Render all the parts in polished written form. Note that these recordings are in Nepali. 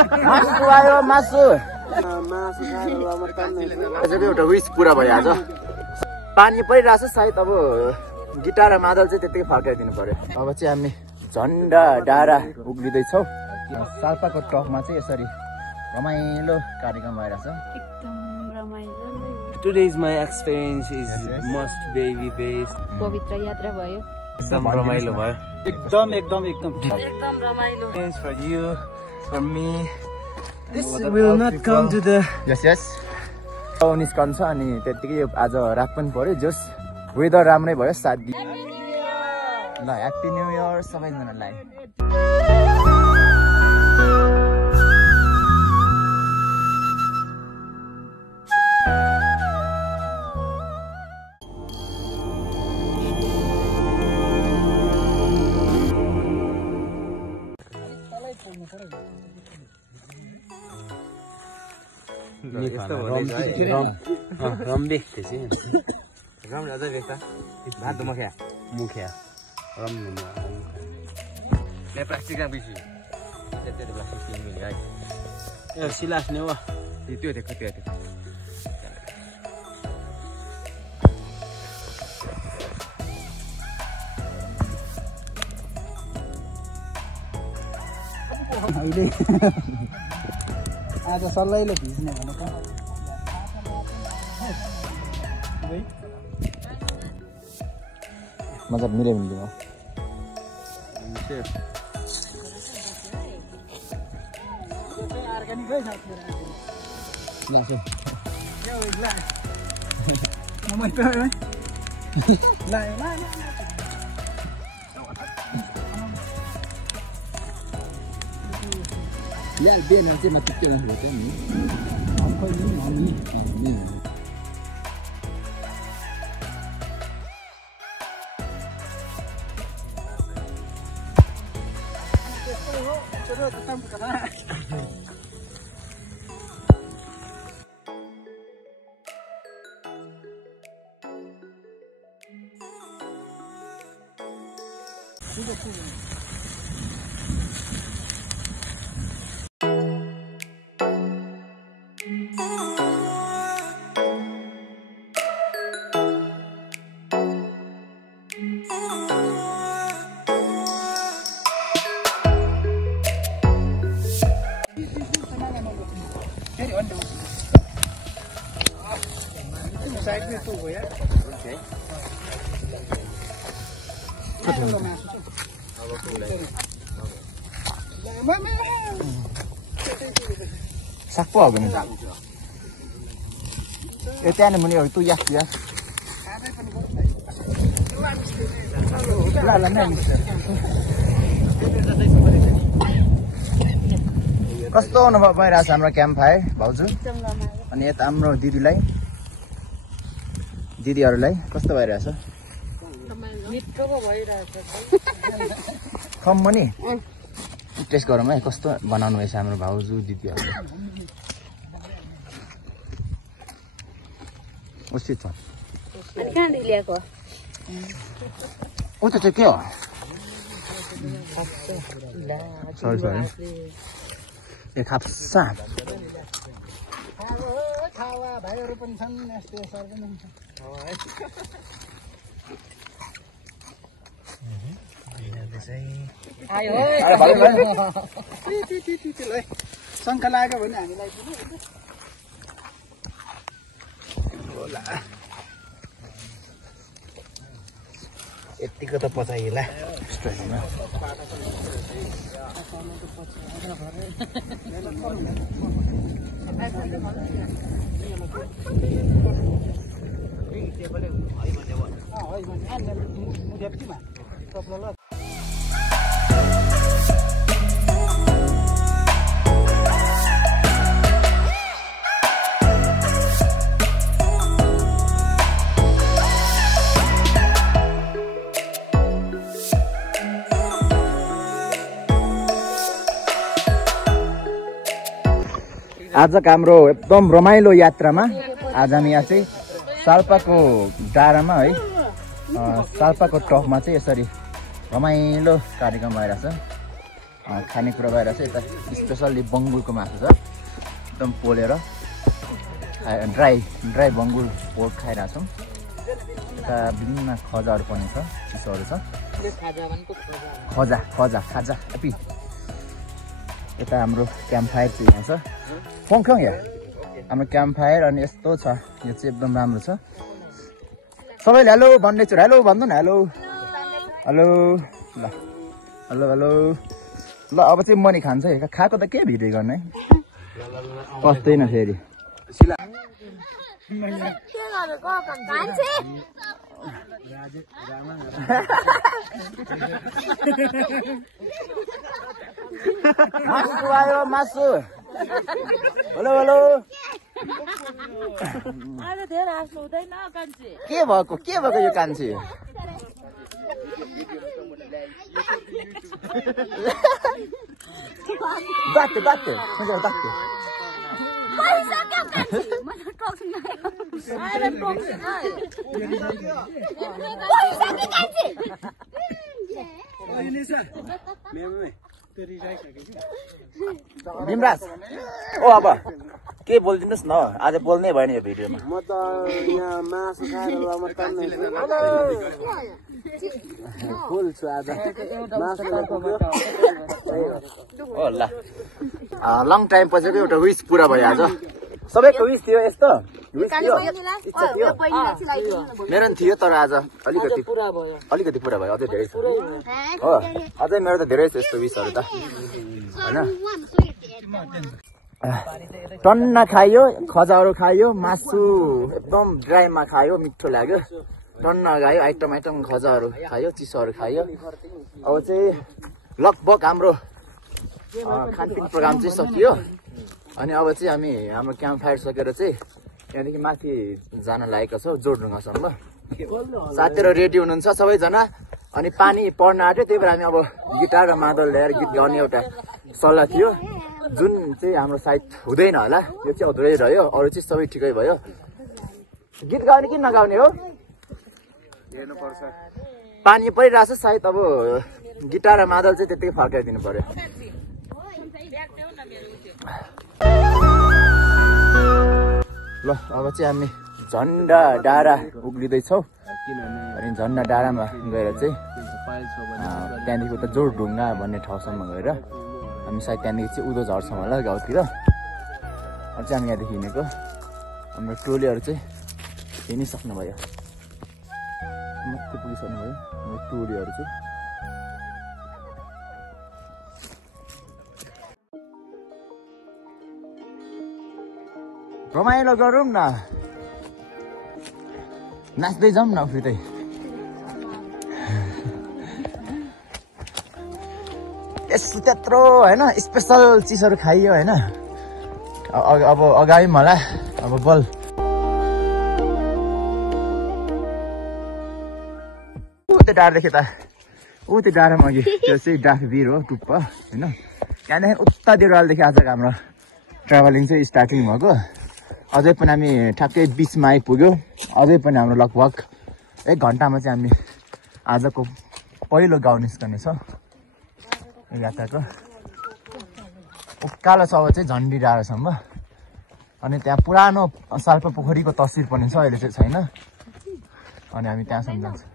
मासु आयो मासु एउटा विस पुरा भइहाल्छ पानी परिरहेछ सायद अब गिटार र मादल चाहिँ त्यतिकै फर्काइदिनु पर्यो अब चाहिँ हामी झन्डा डाँडा उक्लिँदैछौँ साल्पाको टपमा चाहिँ यसरी रमाइलो कार्यक्रम भइरहेछ Today's my experience is most baby based. पवित्र यात्रा भयो एकदम रमाइलो भयो एकदम रमाइलो for you for me this will not come to the यस निस्कन्छ अनि त्यतिकै आज रात पनि पर्यो जस वेदर राम्रै भयो साथी ल ह्याप्पी न्यू इयर सबैजनालाई रम देख्दैछ रम अझै बेच्छ भात मुखिया मुखिया रम ले प्लास्टिकमा बिसी त्यति प्लास्टिक मिल्यो है ए सिलास ने वा त्यो देखो त्यो आज सल्लाहले भिज्ने भनेको मतलब मिले मिल्दिन Ya, bien, nanti mati ke lah buat ini. Apa ini? Ini. Side में तो हो यार ओके सक्पो हो भने यो त्यहाँ मुनि हो तु याक या ल नै कस्तो अनुभव भइरहेछ हाम्रो क्याम्प फायर भाउजू अनि यता हाम्रो दिदीहरूलाई कस्तो भइरहेछ खम्म नि टेस्ट गरौँ है कस्तो बनाउनु भएछ हाम्रो भाउजू दिदीहरूले उचित छ ऊ त चाहिँ के हो सरी ए खाप्सा खावा भाइहरू पनि छन् यस्तो सर पनि आयो शङ्का लाग्यो भने हामीलाई यतिको त पचाइला आज हाम्रो एकदम रमाइलो यात्रामा आज हामी यहाँ चाहिँ साल्पाको डाँडामा है साल्पाको टपमा चाहिँ यसरी रमाइलो कार्यक्रम भइरहेछ खानेकुरा भएर चाहिँ यता स्पेसल्ली बङ्गुरको मासु छ एकदम पोलेर ड्राई बङ्गुर पोर्क खाइरहेको छौँ यता विभिन्न खजाहरू पनि छ चिसोहरू छ खाजा एपी यता हाम्रो क्याम्प फायर चाहिँ यहाँ छ फोङख्योङ यहाँ हाम्रो क्याम्प फायर अनि यस्तो छ यो चाहिँ एकदम राम्रो छ सबैले हेलो भन्दै छु हेलो भन्नु न हेलो हेलो ल हेलो हेलो ल अब चाहिँ मनी खान्छ है खाएको त के भिडियो गर्ने पस्दैन फेरि मासु आयो मासु हेलो हेलो के भएको यो कान्छी दाते भीमराज ओ अब के बोलिदिनुहोस् न आज बोल्नै भएन यो भिडियोमा म त यहाँ मासु खाएर फुल छु आज हो ल लङ टाइम पछिको एउटा विश पुरा भयो आज सबैको विश थियो यस्तो विश थियो मेरो पनि थियो तर आज अलिकति पुरा भयो अझै धेरै छ हो अझै मेरो त धेरै छ यस्तो विशहरू त हैन टन्ना खायो खजाहरू खायो मासु एकदम ड्राईमा खायो मिठो लाग्यो टन्ना खायो आइटम खजाहरू खायो चिसोहरू खायो अब चाहिँ लगभग हाम्रो खानपिन प्रोग्राम चाहिँ सकियो अनि अब चाहिँ हामी हाम्रो क्याम्प फायर सकेर चाहिँ त्यहाँदेखि माथि जान लागेको छौँ जोरढुङ्गासम्म साथीहरू रेडी हुनुहुन्छ सबैजना अनि पानी पर्न आँट्यो त्यही भएर हामी अब गिटार र मादल ल्याएर गीत गाउने एउटा सल्लाह थियो जुन चाहिँ हाम्रो सायद हुँदैन होला यो चाहिँ अधुरै रह्यो अरू चाहिँ सबै ठिकै भयो गीत गाउने कि नगाउने हो हेर्नुपर्छ पानी परिरहेछ सायद अब गिटार र मादल चाहिँ त्यतिकै फर्काइदिनु पर्यो ल अब चाहिँ हामी झन्डा डाँडा उक्लिँदैछौँ अनि झन्डा डाँडामा गएर चाहिँ त्यहाँदेखि उता जोरढुङ्गा भन्ने ठाउँसम्म गएर हामी सायद त्यहाँदेखि चाहिँ उदो झर्छौँ होला गाउँतिर अब चाहिँ हामी यहाँदेखि हिँडेको हाम्रो टोलीहरू चाहिँ हिँडिसक्नुभयो माथि पुगिसक्नुभयो हाम्रो टोलीहरू चाहिँ रमाइलो गरौँ न नाच्दै जाउँ न उफ्रिँदै यसो त्यत्रो होइन स्पेसल चिजहरू खाइयो होइन अब अगाडि मलाई अब बल त्यो डाँडादेखि त त्यो डाँडामा अघि त्यो चाहिँ डाफीबिर हो टुप्पा होइन त्यहाँदेखि उता देउरालीदेखि आजको हाम्रो ट्राभलिङ चाहिँ स्टार्टिङ भएको अझै पनि हामी ठ्याक्कै बिचमा आइपुग्यो अझै पनि हाम्रो लगभग 1 घन्टामा चाहिँ हामी आजको पहिलो गाउँ निस्कने छ यात्राको उकालो छ अब चाहिँ झन्डी डाँडासम्म अनि त्यहाँ पुरानो साल्पा पोखरीको तस्बिर पनि छ अहिले चाहिँ छैन अनि हामी त्यहाँसम्म जान्छौँ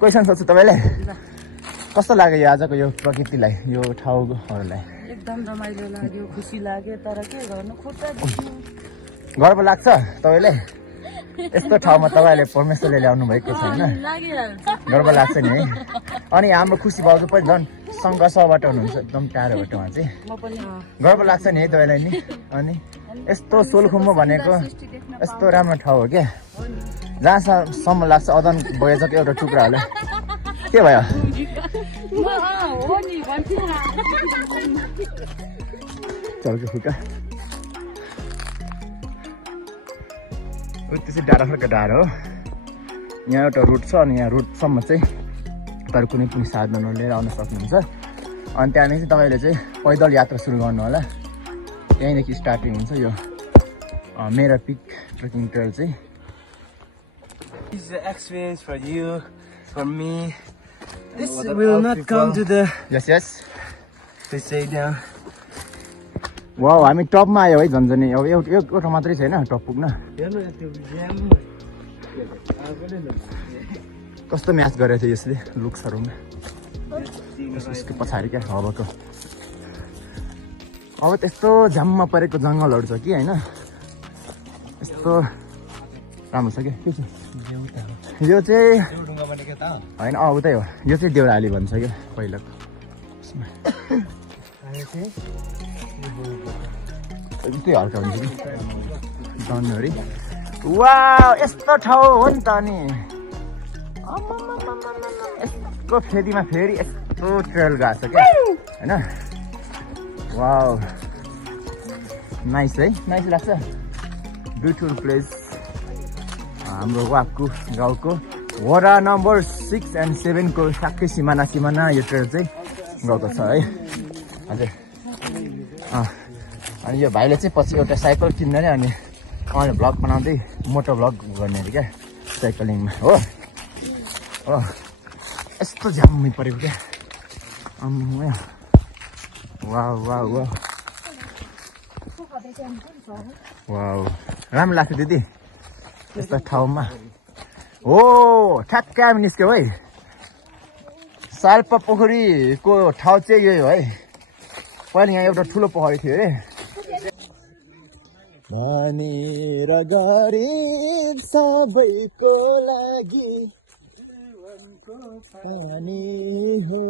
क्वेसन सोध्छु तपाईँले कस्तो लाग्यो यो आजको यो प्रकृतिलाई यो ठाउँहरूलाई एकदम रमाइलो लाग्यो खुसी लाग्यो तर के गर्नु खुट्टा गर्व लाग्छ तपाईँले यस्तो ठाउँमा तपाईँले परमेश्वरले ल्याउनु भएको छ होइन गर्व लाग्छ नि है अनि हाम्रो खुसी भाउजू पनि झन् सङ्घर्षबाट हुनुहुन्छ एकदम टाढोबाट उहाँ चाहिँ गर्व लाग्छ नि है तपाईँलाई नि अनि यस्तो सोलखुम्बु भनेको यस्तो राम्रो ठाउँ हो क्या जहाँसम्म लाग्छ अदन बगैँचाको एउटा टुक्रा होला के भयो चल्छ फुका त्यसै डाँडाखरको डाँडा हो यहाँ एउटा रुट छ अनि यहाँ रुटसम्म चाहिँ तपाईँ कुनै पनि साधनहरू लिएर आउन सक्नुहुन्छ अनि त्यहाँदेखि चाहिँ तपाईँले चाहिँ पैदल यात्रा सुरु गर्नु होला। यहीँदेखि स्टार्टिङ हुन्छ यो मेरा पिक ट्रेकिङ ट्रेल चाहिँ। This is the experience for you, for me. This will not come to the. Yes They say down. Wow हामी टपमा आयो है झन्झनी। अब एउटा मात्रै छैन टप पुग्न। कस्तो म्याच गरेको थियो यसले लुक्सहरूमा। यसको पछाडि क्या हावाको। अब त्यस्तो झ्याममा परेको जङ्गलहरू छ कि होइन, यस्तो राम्रो छ क्या। के छ यो चाहिँ होइन, उतै हो। यो चाहिँ देउराली भन्छ क्या पहिलाको। यस्तै हल्का हुन्छ कि जनवरी। वाउ यस्तो ठाउँ हो नि त। अनि यसको फेदीमा फेरि यस्तो ट्रेल गएको छ क्या होइन। वाउ नाइस है, नाइस लाग्छ। Beautiful place. हाम्रो वाकु गाउँको वडा नम्बर 6 and 7 को ठ्याक्कै सिमाना यो ट्रेल चाहिँ गएको छ है। हजुर अनि यो भाइले चाहिँ पछि एउटा साइकल किन्दैन अनि उहाँले भ्लग बनाउँदै मोटो भ्लग गर्ने अरे क्या साइक्लिङमा हो। हो यस्तो झ्याम्मै परेको क्या। वाउ वाउ वाउ वाउ राम्रो लाग्छ दिदी यस्तो ठाउँमा। हो ठ्याक्कै हामी निस्क्यौ है। साल्पा पोखरीको ठाउँ चाहिँ यही हो है। पहिला यहाँ एउटा ठुलो पोखरी थियो अरे भनेर गरिब सबैको लागि पानी हो।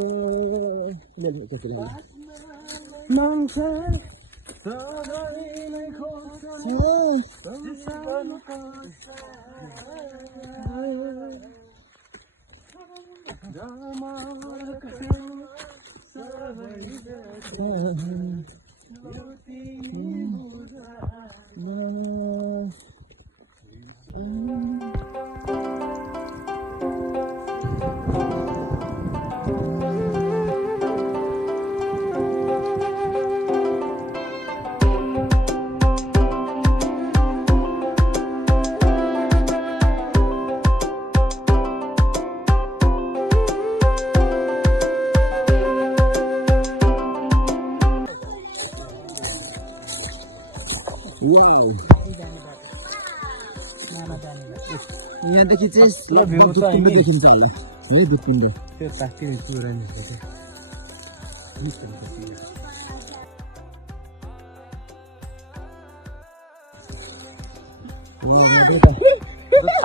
यहाँदेखि चाहिँ दुधकुण्ड देखिन्छ है। दुधकुण्ड त्यो ताकि कुरा निस्केछ।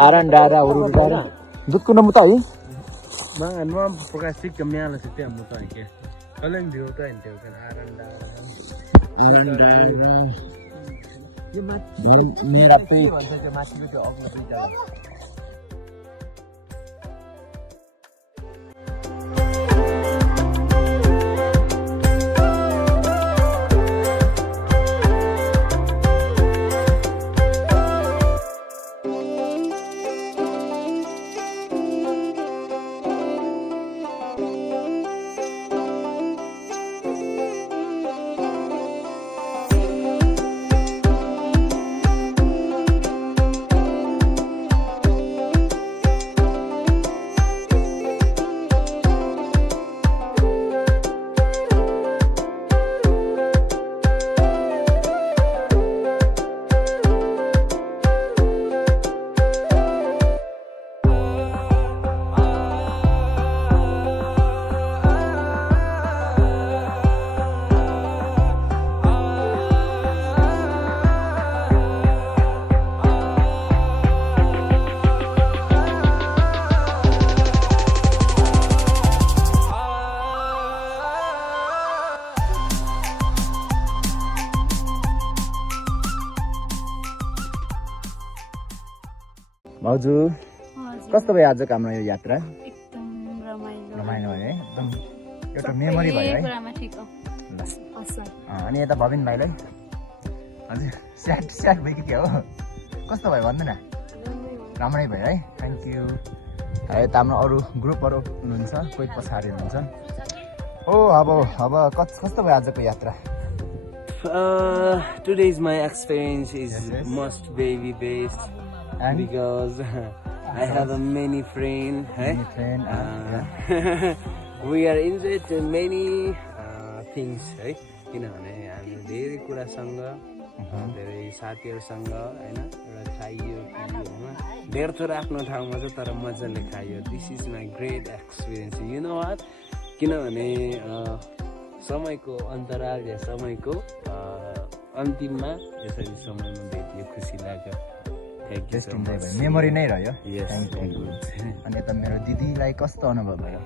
आरान डाँडा दुधकुण्ड मुता है। Mga pagkasik kami ala sa tiyan mo tayo kaya. Kalang diyo tayo tayo kan aranda. मेरा पेट भाउजू कस्तो भयो आजको हाम्रो यो यात्रा? एकदम रमाइलो भयो है, एकदम एउटा मेमोरी भयो है। अनि यता भविन भाइलाई हजुर स्याट भयो कि के हो? कस्तो भयो भन्दैन? राम्रै भयो है, थ्याङ्क यू। यता हाम्रो अरू ग्रुपहरू हुनुहुन्छ, कोही पछाडि हुनुहुन्छ। अब कस्तो भयो आजको यात्रा? Today's my experience is Yes. most baby based And? because I have a many friend. Many friend, We are enjoyed many things, है किनभने हामी धेरै कुरासँग धेरै साथीहरूसँग हैन एउटा खाइयो पियो धेर थोर आफ्नो ठाउँमा चाहिँ तर मजाले खाइयो. This is my great experience. You know what, किनभने समयको अन्तराल या समयको अन्तिममा यसरी समयमा भेटियो, खुसी लाग्यो. बेस्ट इन्जोय भयो, मेमोरी नै रह्यो. Yes. Thank you. अनि यता मेरो दिदीलाई कस्तो अनुभव भयो?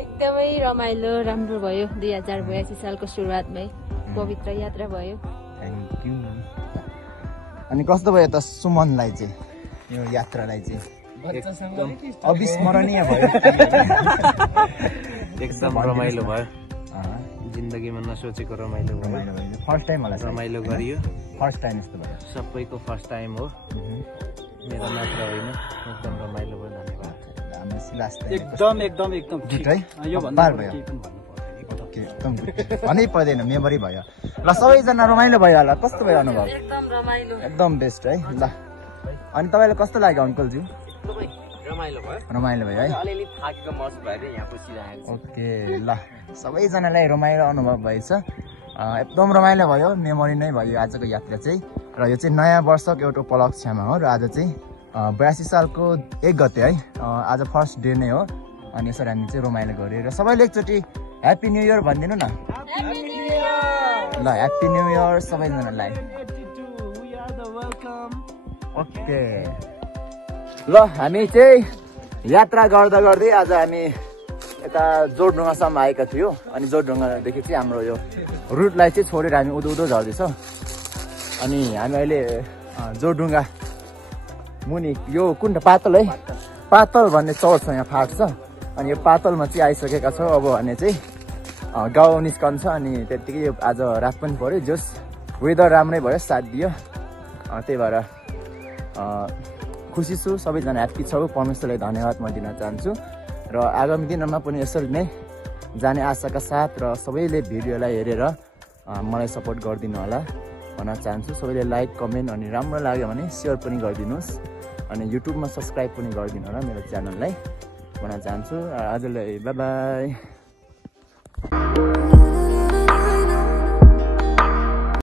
एकदमै रमाइलो राम्रो भयो. 2082 सालको सुरुवातमै पवित्र यात्रा भयो. Thank you. अनि कस्तो भयो त सुमनलाई चाहिँ यो यात्रालाई चाहिँ? अविस्मरणीय भयो. एकदम रमाइलो भयो. जिन्दगीमा नसोचेको रमाइलो भयो. फर्स्ट टाइम होला, रमाइलो गरियो. फर्स्ट टाइम यस्तो भयो. सबैको फर्स्ट टाइम हो, मेरो मात्र होइन. एकदम रमाइलो भयो. धन्यवाद. एकदम ठिक है, बार भयो. ओके, एकदम भनै पर्दैन, मेमोरी भयो. ल सबैजना रमाइलो भयो होला. कस्तो भयो अनुभव? एकदम रमाइलो एकदम बेस्ट है. ल अनि तपाईँलाई कस्तो लाग्यो अङ्कलज्यू? रमाइलो भयो है. अलिअलि थाकेको महसुस भयो यहाँ बसिरहेको. ओके, ल सबैजनालाई रमाइलो अनुभव भएछ. एकदम रमाइलो भयो, मेमोरी नै भयो आजको यात्रा चाहिँ. र यो चाहिँ नयाँ वर्षको एउटा उपलक्ष्यमा हो. र आज चाहिँ 82 सालको 1 गते है, आज फर्स्ट डे नै हो. अनि यसरी हामी चाहिँ रमाइलो गऱ्यो. र सबैले एकचोटि ह्याप्पी न्यू इयर भनिदिनु न. ल ह्याप्पी न्यू इयर सबैजनालाई. ओके, ल हामी चाहिँ यात्रा गर्दा गर्दै आज हामी यता जोरडुङ्गासम्म आएका थियौँ. अनि जोरडुङ्गादेखि चाहिँ हाम्रो यो रुटलाई चाहिँ छोडेर हामी उँधो झर्दैछौँ. अनि हामी अहिले जोरडुङ्गा मुनि यो कुन पातल है, पातल भन्ने चौर छ यहाँ, फाट छ. अनि यो पातलमा चाहिँ आइसकेका छौँ. अब भने चाहिँ गाउँ निस्कन्छ. अनि त्यत्तिकै यो आज रात पनि पऱ्यो, जस वेदर राम्रै भयो, साथ दियो. त्यही भएर खुसी छु. सबैजना ह्याप्पी छौँ. परमेश्वरलाई धन्यवाद म दिन चाहन्छु. र आगामी दिनमा पनि यसरी नै जाने आशाका साथ र सबैले भिडियोलाई हेरेर मलाई सपोर्ट गरिदिनु होला भन्न चाहन्छु. सबैले लाइक, कमेन्ट अनि राम्रो लाग्यो भने सेयर पनि गरिदिनुहोस्. अनि युट्युबमा सब्सक्राइब पनि गरिदिनु होला मेरो च्यानललाई भन्न चाहन्छु. आजलाई बाई बाई.